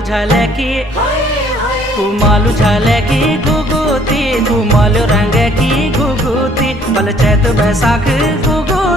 झाले की कुमालू झाले की घुगुती कुमालू रंग की घुगुती बल चैत बैसाख घुगुती